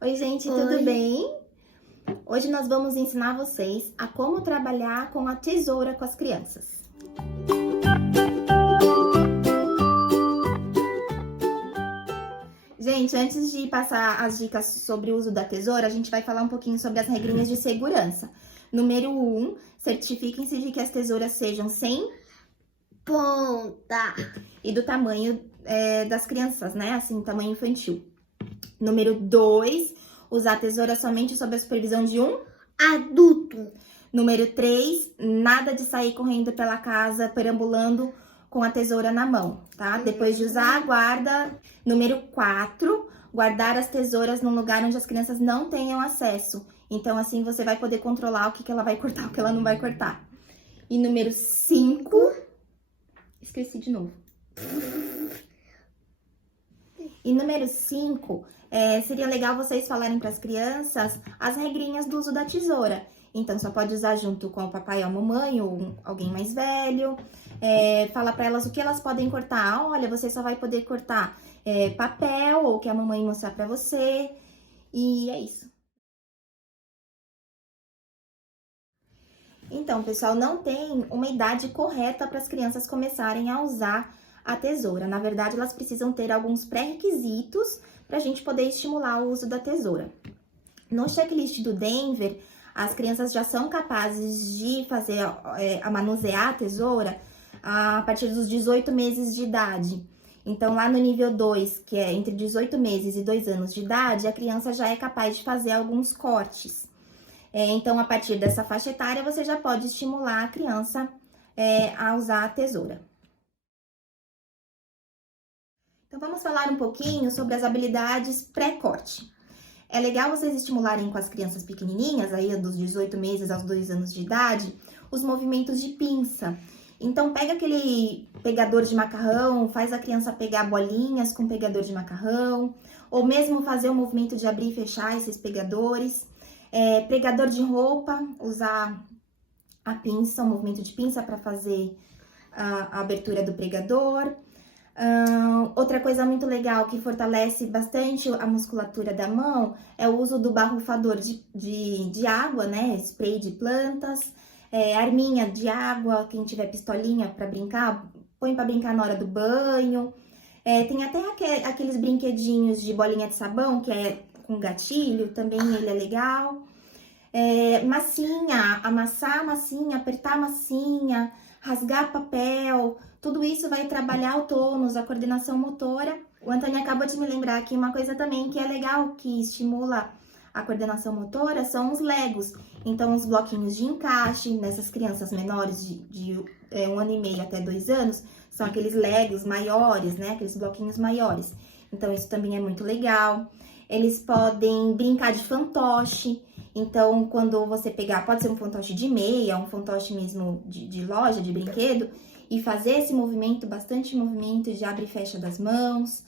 Oi, gente, tudo bem? Hoje nós vamos ensinar vocês a como trabalhar com a tesoura com as crianças. Gente, antes de passar as dicas sobre o uso da tesoura, a gente vai falar um pouquinho sobre as regrinhas de segurança. Número 1, certifiquem-se de que as tesouras sejam sem Ponta. e do tamanho das crianças, né? Assim, tamanho infantil. Número 2, usar a tesoura somente sob a supervisão de um Adulto. Número 3, nada de sair correndo pela casa, perambulando com a tesoura na mão, tá? Depois de usar, guarda. Número 4, guardar as tesouras num lugar onde as crianças não tenham acesso. Então, assim, você vai poder controlar o que ela vai cortar, o que ela não vai cortar. E número 5, esqueci de novo. E número 5, seria legal vocês falarem para as crianças as regrinhas do uso da tesoura. Então, só pode usar junto com o papai ou a mamãe ou alguém mais velho. Fala para elas o que elas podem cortar. Olha, você só vai poder cortar papel ou o que a mamãe mostrar para você. E é isso. Então, pessoal, não tem uma idade correta para as crianças começarem a usar a tesoura. Na verdade, elas precisam ter alguns pré-requisitos para a gente poder estimular o uso da tesoura. No checklist do Denver, as crianças já são capazes de fazer, a manusear a tesoura a partir dos 18 meses de idade. Então, lá no nível 2, que é entre 18 meses e 2 anos de idade, a criança já é capaz de fazer alguns cortes. Então, a partir dessa faixa etária, você já pode estimular a criança a usar a tesoura. Então, vamos falar um pouquinho sobre as habilidades pré-corte. É legal vocês estimularem com as crianças pequenininhas, aí dos 18 meses aos 2 anos de idade, os movimentos de pinça. Então, pega aquele pegador de macarrão, faz a criança pegar bolinhas com pegador de macarrão, ou mesmo fazer o movimento de abrir e fechar esses pegadores. Pregador de roupa, usar a pinça, o movimento de pinça para fazer a abertura do pregador. Outra coisa muito legal que fortalece bastante a musculatura da mão é o uso do barrufador de água, né? Spray de plantas, arminha de água, quem tiver pistolinha para brincar, põe para brincar na hora do banho. Tem até aqueles brinquedinhos de bolinha de sabão, que é com gatilho, também ele é legal. Massinha, amassar a massinha, apertar a massinha, rasgar papel, tudo isso vai trabalhar o tônus, a coordenação motora. O Antônio acabou de me lembrar aqui uma coisa também que é legal, que estimula a coordenação motora, são os legos. Então, os bloquinhos de encaixe, nessas crianças menores de 1 ano e meio até 2 anos, são aqueles legos maiores, né? Aqueles bloquinhos maiores. Então, isso também é muito legal. Eles podem brincar de fantoche. Então, quando você pegar, pode ser um fantoche de meia, um fantoche mesmo de loja, de brinquedo, e fazer esse movimento, bastante movimento de abre e fecha das mãos,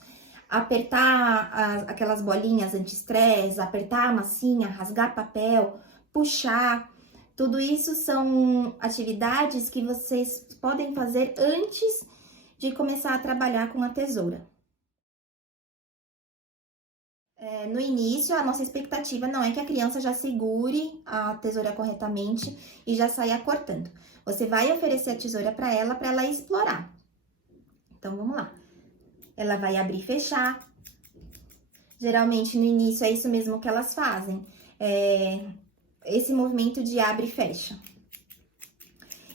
apertar aquelas bolinhas anti-estresse, apertar a massinha, rasgar papel, puxar. Tudo isso são atividades que vocês podem fazer antes de começar a trabalhar com a tesoura. No início, a nossa expectativa não é que a criança já segure a tesoura corretamente e já saia cortando. Você vai oferecer a tesoura para ela explorar. Então, vamos lá. Ela vai abrir e fechar. Geralmente, no início, é isso mesmo que elas fazem. Esse movimento de abre e fecha.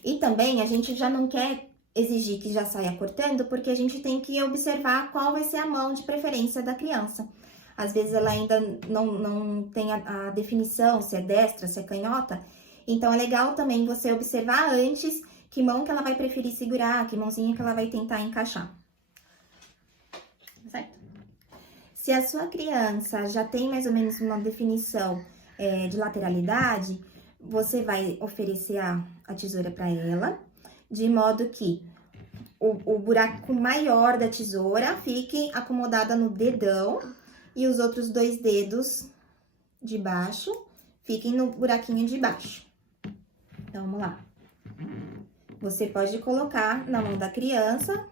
E também, a gente já não quer exigir que já saia cortando, porque a gente tem que observar qual vai ser a mão de preferência da criança. Às vezes ela ainda não tem a definição, se é destra, se é canhota. Então, é legal também você observar antes que mão que ela vai preferir segurar, que mãozinha que ela vai tentar encaixar. Certo? Se a sua criança já tem mais ou menos uma definição de lateralidade, você vai oferecer a tesoura para ela, de modo que o buraco maior da tesoura fique acomodada no dedão, e os outros 2 dedos de baixo fiquem no buraquinho de baixo. Então, vamos lá. Você pode colocar na mão da criança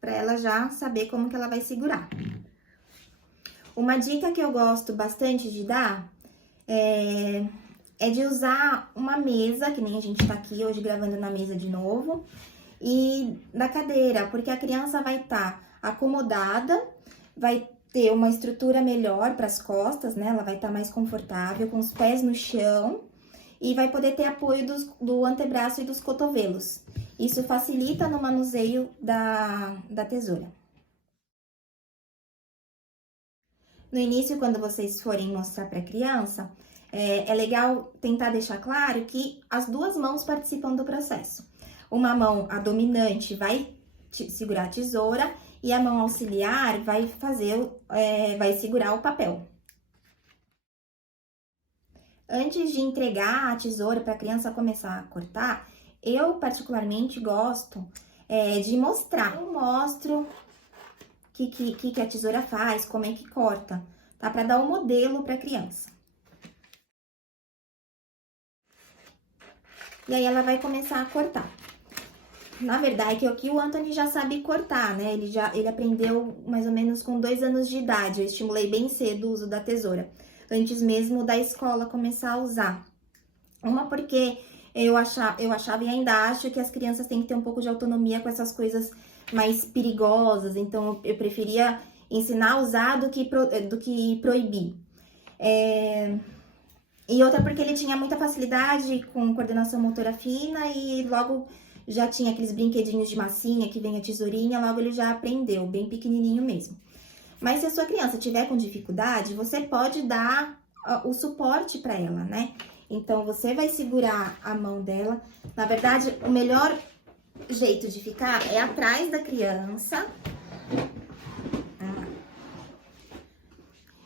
para ela já saber como que ela vai segurar. Uma dica que eu gosto bastante de dar é de usar uma mesa, que nem a gente tá aqui hoje gravando na mesa de novo, e da cadeira, porque a criança vai estar acomodada, vai ter uma estrutura melhor para as costas, né? Ela vai estar mais confortável, com os pés no chão, e vai poder ter apoio do antebraço e dos cotovelos. Isso facilita no manuseio da tesoura. No início, quando vocês forem mostrar para a criança, é legal tentar deixar claro que as duas mãos participam do processo. Uma mão, a dominante, vai segurar a tesoura e a mão auxiliar vai segurar o papel. Antes de entregar a tesoura para a criança começar a cortar, eu particularmente gosto de mostrar. Eu mostro o que a tesoura faz, como é que corta, tá? Para dar um modelo para a criança. E aí ela vai começar a cortar. Na verdade, aqui o Anthony já sabe cortar, né? Ele aprendeu mais ou menos com 2 anos de idade. Eu estimulei bem cedo o uso da tesoura, antes mesmo da escola começar a usar. Uma porque eu achava e ainda acho que as crianças têm que ter um pouco de autonomia com essas coisas mais perigosas. Então, eu preferia ensinar a usar do que proibir. E outra porque ele tinha muita facilidade com coordenação motora fina e logo já tinha aqueles brinquedinhos de massinha que vem a tesourinha, logo ele já aprendeu, bem pequenininho mesmo. Mas se a sua criança tiver com dificuldade, você pode dar o suporte para ela, né? Então, você vai segurar a mão dela. Na verdade, o melhor jeito de ficar é atrás da criança.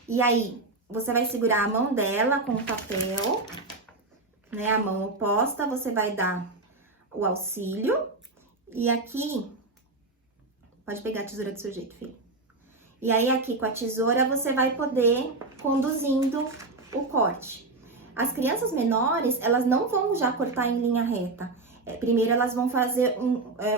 E aí, você vai segurar a mão dela com o papel, né? A mão oposta, você vai dar o auxílio. E aqui, pode pegar a tesoura do seu jeito, filho. E aí, aqui com a tesoura, você vai poder conduzindo o corte. As crianças menores, elas não vão já cortar em linha reta. Primeiro, elas vão fazer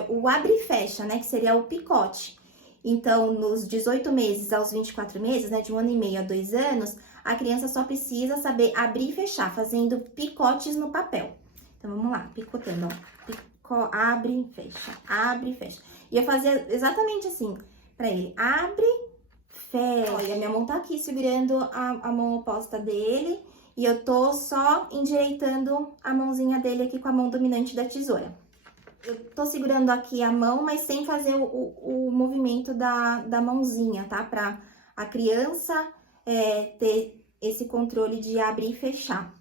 o abre e fecha, né? Que seria o picote. Então, nos 18 meses aos 24 meses, né? De 1 ano e meio a 2 anos, a criança só precisa saber abrir e fechar, fazendo picotes no papel. Então, vamos lá, picotando, ó. Abre, e fecha. E eu fazia exatamente assim pra ele. Abre, fecha. Olha, a minha mão tá aqui segurando a mão oposta dele. E eu tô só endireitando a mãozinha dele aqui com a mão dominante da tesoura. Eu tô segurando aqui a mão, mas sem fazer o movimento da mãozinha, tá? Pra a criança ter esse controle de abrir e fechar.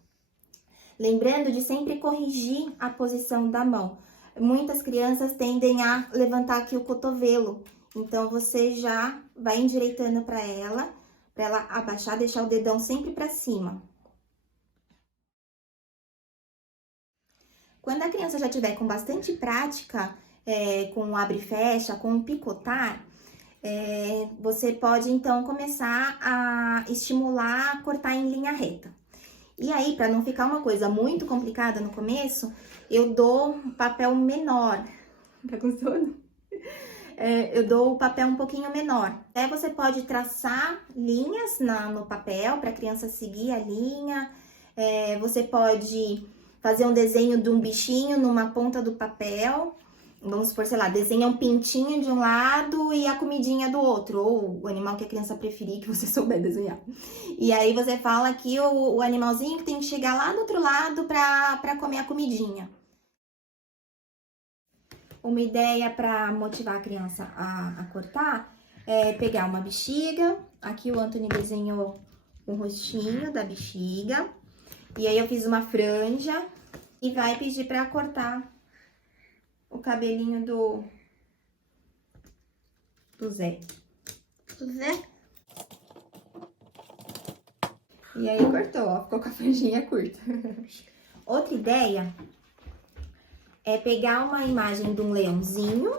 Lembrando de sempre corrigir a posição da mão. Muitas crianças tendem a levantar aqui o cotovelo. Então, você já vai endireitando pra ela abaixar, deixar o dedão sempre pra cima. Quando a criança já tiver com bastante prática, com o abre e fecha, com o picotar, você pode, então, começar a estimular a cortar em linha reta. E aí, para não ficar uma coisa muito complicada no começo, eu dou um papel menor. Tá gostando? Eu dou o papel um pouquinho menor. Aí você pode traçar linhas no papel para a criança seguir a linha. Você pode fazer um desenho de um bichinho numa ponta do papel. Vamos supor, sei lá, desenha um pintinho de um lado e a comidinha do outro. Ou o animal que a criança preferir, que você souber desenhar. E aí você fala aqui o animalzinho que tem que chegar lá do outro lado para comer a comidinha. Uma ideia para motivar a criança a cortar é pegar uma bexiga. Aqui o Anthony desenhou um rostinho da bexiga. E aí eu fiz uma franja e vai pedir para cortar o cabelinho do Zé. Zé? E aí cortou, ó, ficou com a franjinha curta. Outra ideia é pegar uma imagem de um leãozinho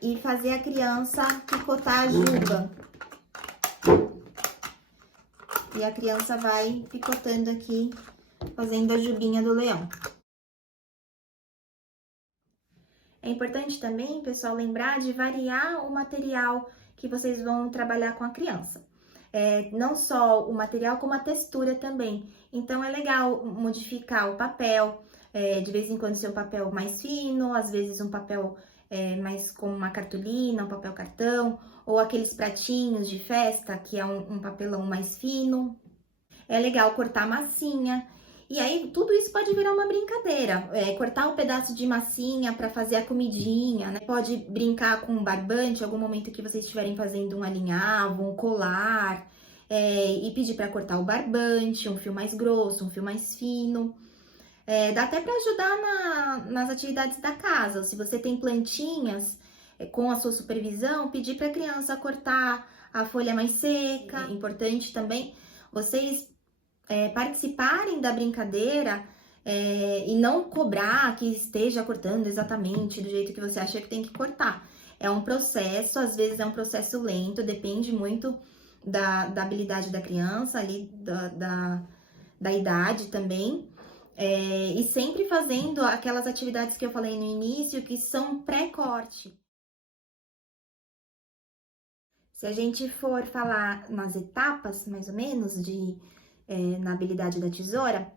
e fazer a criança picotar a juba. E a criança vai picotando aqui, fazendo a jubinha do leão. É importante também, pessoal, lembrar de variar o material que vocês vão trabalhar com a criança. não só o material, como a textura também. Então, é legal modificar o papel, de vez em quando ser um papel mais fino, às vezes um papel mais como uma cartolina, um papel cartão, ou aqueles pratinhos de festa, que é um papelão mais fino. É legal cortar massinha. E aí, tudo isso pode virar uma brincadeira. Cortar um pedaço de massinha para fazer a comidinha, né? Pode brincar com um barbante, algum momento que vocês estiverem fazendo um alinhavo, um colar, e pedir para cortar o barbante, um fio mais grosso, um fio mais fino. Dá até para ajudar nas atividades da casa. Se você tem plantinhas, com a sua supervisão, pedir para a criança cortar a folha mais seca. É importante também vocês participarem da brincadeira e não cobrar que esteja cortando exatamente do jeito que você acha que tem que cortar. É um processo, às vezes é um processo lento, depende muito da habilidade da criança, ali, da idade também. E sempre fazendo aquelas atividades que eu falei no início, que são pré-corte. Se a gente for falar nas etapas, mais ou menos, na habilidade da tesoura,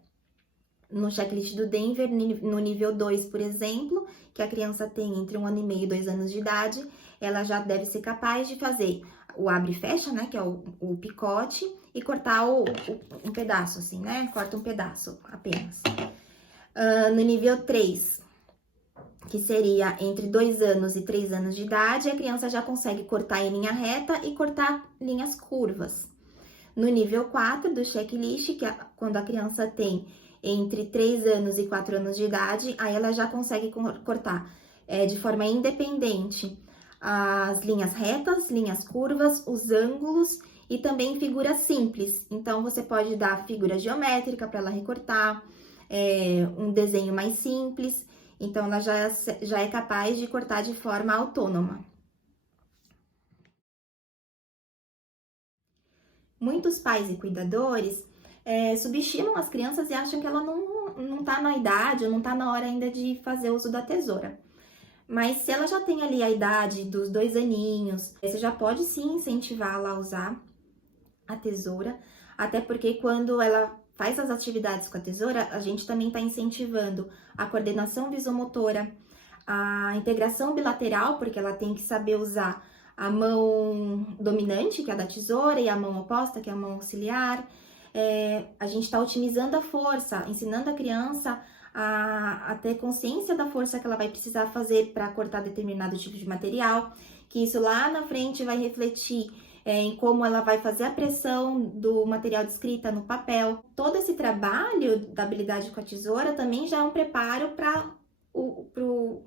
no checklist do Denver, no nível 2, por exemplo, que a criança tem entre 1 ano e meio e 2 anos de idade, ela já deve ser capaz de fazer o abre e fecha, né, que é o picote, e cortar um pedaço, assim, né, corta um pedaço apenas. No nível 3, que seria entre 2 anos e 3 anos de idade, a criança já consegue cortar em linha reta e cortar linhas curvas. No nível 4 do checklist, que é quando a criança tem entre 3 anos e 4 anos de idade, aí ela já consegue cortar de forma independente as linhas retas, linhas curvas, os ângulos e também figuras simples. Então, você pode dar figura geométrica para ela recortar, um desenho mais simples. Então, ela já é capaz de cortar de forma autônoma. Muitos pais e cuidadores subestimam as crianças e acham que ela não tá na idade ou não tá na hora ainda de fazer uso da tesoura. Mas se ela já tem ali a idade dos 2 aninhos, você já pode sim incentivá-la a usar a tesoura, até porque quando ela faz as atividades com a tesoura, a gente também está incentivando a coordenação visomotora, a integração bilateral, porque ela tem que saber usar a mão dominante, que é a da tesoura, e a mão oposta, que é a mão auxiliar. A gente está otimizando a força, ensinando a criança a ter consciência da força que ela vai precisar fazer para cortar determinado tipo de material, que isso lá na frente vai refletir em como ela vai fazer a pressão do material de escrita no papel. Todo esse trabalho da habilidade com a tesoura também já é um preparo para o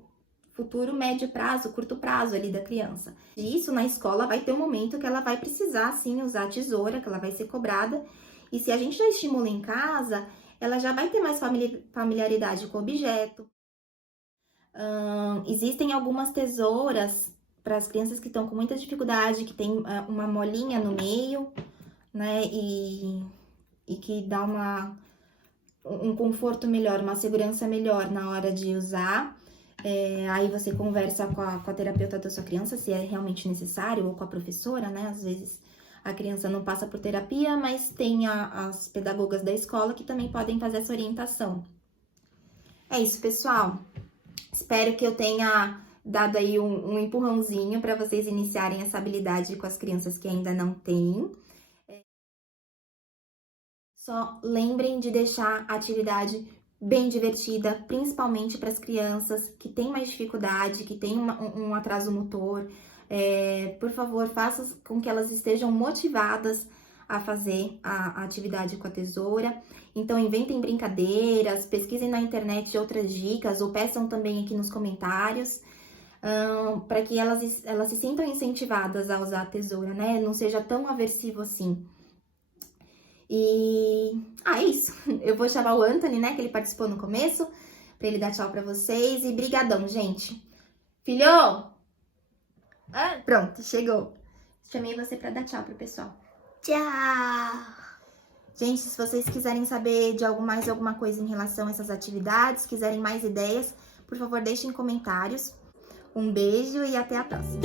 futuro médio prazo, curto prazo ali da criança. E isso na escola vai ter um momento que ela vai precisar sim usar a tesoura, que ela vai ser cobrada. E se a gente já estimula em casa, ela já vai ter mais familiaridade com o objeto. Existem algumas tesouras para as crianças que estão com muita dificuldade, que tem uma molinha no meio, né, e que dá um conforto melhor, uma segurança melhor na hora de usar. Aí você conversa com a terapeuta da sua criança, se é realmente necessário, ou com a professora, né, às vezes a criança não passa por terapia, mas tem as pedagogas da escola que também podem fazer essa orientação. É isso, pessoal. Espero que eu tenha dado aí um empurrãozinho para vocês iniciarem essa habilidade com as crianças que ainda não têm. Só lembrem de deixar a atividade bem divertida, principalmente para as crianças que têm mais dificuldade, que têm um atraso motor. Por favor, faça com que elas estejam motivadas a fazer a atividade com a tesoura. Então, inventem brincadeiras, pesquisem na internet outras dicas ou peçam também aqui nos comentários, para que elas se sintam incentivadas a usar a tesoura, né? Não seja tão aversivo assim. E é isso. Eu vou chamar o Anthony, né, que ele participou no começo, para ele dar tchau para vocês. E brigadão, gente. Filho! Pronto, chegou. Chamei você para dar tchau pro pessoal. Tchau! Gente, se vocês quiserem saber de alguma coisa em relação a essas atividades, quiserem mais ideias, por favor, deixem comentários. Um beijo e até a próxima.